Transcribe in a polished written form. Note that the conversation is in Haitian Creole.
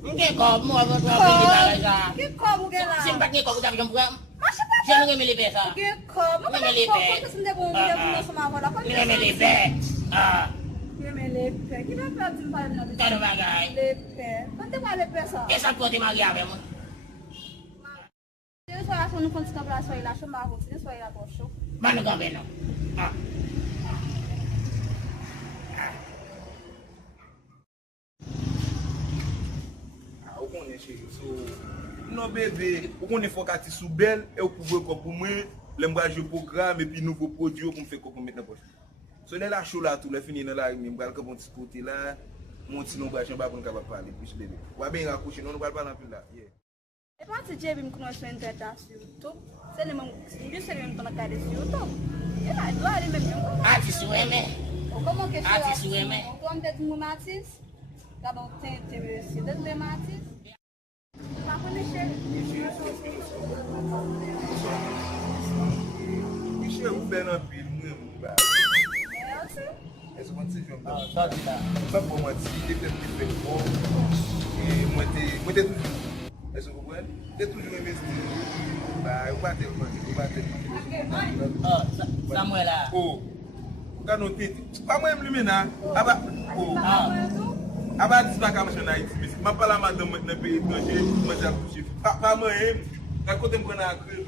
Mwen kom, mwen avon tra pe di bagay sa. Gen kom ou gen la? Si mwen pat gen kom, mwen pran. Mache pa Je nou reme le pe sa. gen kom. Mwen Reme le kom pe. kote sin de bon mwen mwen seman wala. Reme le pe. Reme le pe. Ki nan pe di mpa yon? Kano bagay. Le pe. Kote kwa le pe sa? E sa kote magi ave mwen. Yo soy la son nou konti kabla soy la. Chou mba konti. Soy la bon chou. Man nou kambe nou. Ou konen chéri, so non bébé, ou konen fok ati sou bel e ou pou vwe kop pou mwen, lem je programme et puis nouveau produit pou m fè kop pou met nan poche. So lè la chou la tout, lè fini nan la rime, m bral ka bon ti kote la, mon ti non brache ba pou nou kapap pale, plus bébé. Ou a ben rakouche, non nou bral pale an pil la. E pa ti je bi m konon sou internet sur YouTube. Se ne mwen, yo se yon ton akade sur YouTube. E la, do a li men yon. Artist ou eme. Ou komon ke chou Artist ou eme. Ou kon det moun artist. Gaba ou ten te mersi. Det moun artist. Pa konen chéri. Michel ou ben an pil, mwen mou ba. Merci. E so konti jom da. Sa di la. Pas pour moi, si tu fais bon, et moi, t'es toujours. Est-ce que vous comprenez? T'es toujours investi. Bah, vous battez, vous battez. Samuel la. Oh, quand on t'est. Pas moi, je me mets oh, Aba dis pas comme je suis en Haïti. Mais je parle à madame dans le pays étranger, moi, j'ai accouché. Pas moi, quand on me prend à créer,